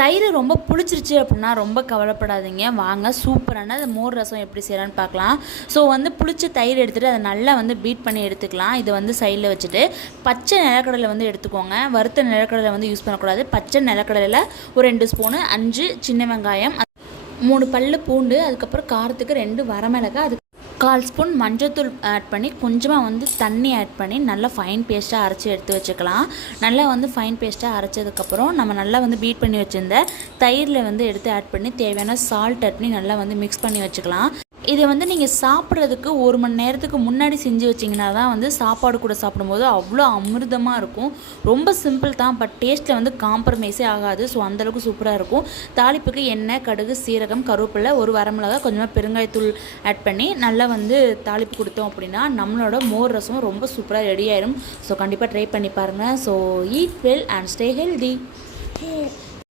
தயிர் ரொம்ப புளிச்சிருச்சு அப்படின்னா ரொம்ப கவலைப்படாதீங்க. வாங்க சூப்பரான அந்த மோர் ரசம் எப்படி செய்யலான்னு பார்க்கலாம். ஸோ புளிச்ச தயிர் எடுத்துகிட்டு அதை நல்லா பீட் பண்ணி எடுத்துக்கலாம். இதை சைடில் வச்சுட்டு பச்சை நிலக்கடலை எடுத்துக்கோங்க. வறுத்த நிலக்கடலை யூஸ் பண்ணக்கூடாது. பச்சை நிலக்கடலையில் ஒரு 2 ஸ்பூனு, 5 சின்ன வெங்காயம், 3 பல்லு பூண்டு, அதுக்கப்புறம் காரத்துக்கு 2 வரமிளகாய், அதுக்கு 1/4 ஸ்பூன் மஞ்சள்தூள் ஆட் பண்ணி கொஞ்சமாக தண்ணி ஆட் பண்ணி நல்லா ஃபைன் பேஸ்ட்டாக அரைச்சி எடுத்து வச்சுக்கலாம். நல்லா ஃபைன் பேஸ்ட்டாக அரைச்சதுக்கப்புறம் நம்ம நல்லா பீட் பண்ணி வச்சுருந்த தயிரில் எடுத்து ஆட் பண்ணி தேவையான சால்ட் ஆட் பண்ணி நல்லா மிக்ஸ் பண்ணி வச்சுக்கலாம். இதை நீங்கள் சாப்பிட்றதுக்கு 1 மணி நேரத்துக்கு முன்னாடி செஞ்சு வச்சிங்கன்னா தான் சாப்பாடு கூட சாப்பிடும்போது அவ்வளோ அமிர்தமாக இருக்கும். ரொம்ப சிம்பிள் தான், பட் டேஸ்ட்டில் காம்ப்ரமைஸே ஆகாது. ஸோ அந்தளவுக்கு சூப்பராக இருக்கும். தாளிப்புக்கு எண்ணெய், கடுகு, சீரகம், கருவேப்பிலை, 1 வரமிளகாய், கொஞ்சமாக பெருங்காயத்தூள் ஆட் பண்ணி நல்லா தாளிப்பு கொடுத்தோம் அப்படின்னா நம்மளோட மோர் ரசம் ரொம்ப சூப்பராக ரெடி ஆயிடும். ஸோ கண்டிப்பாக ட்ரை பண்ணி பாருங்கள். So eat well and stay healthy.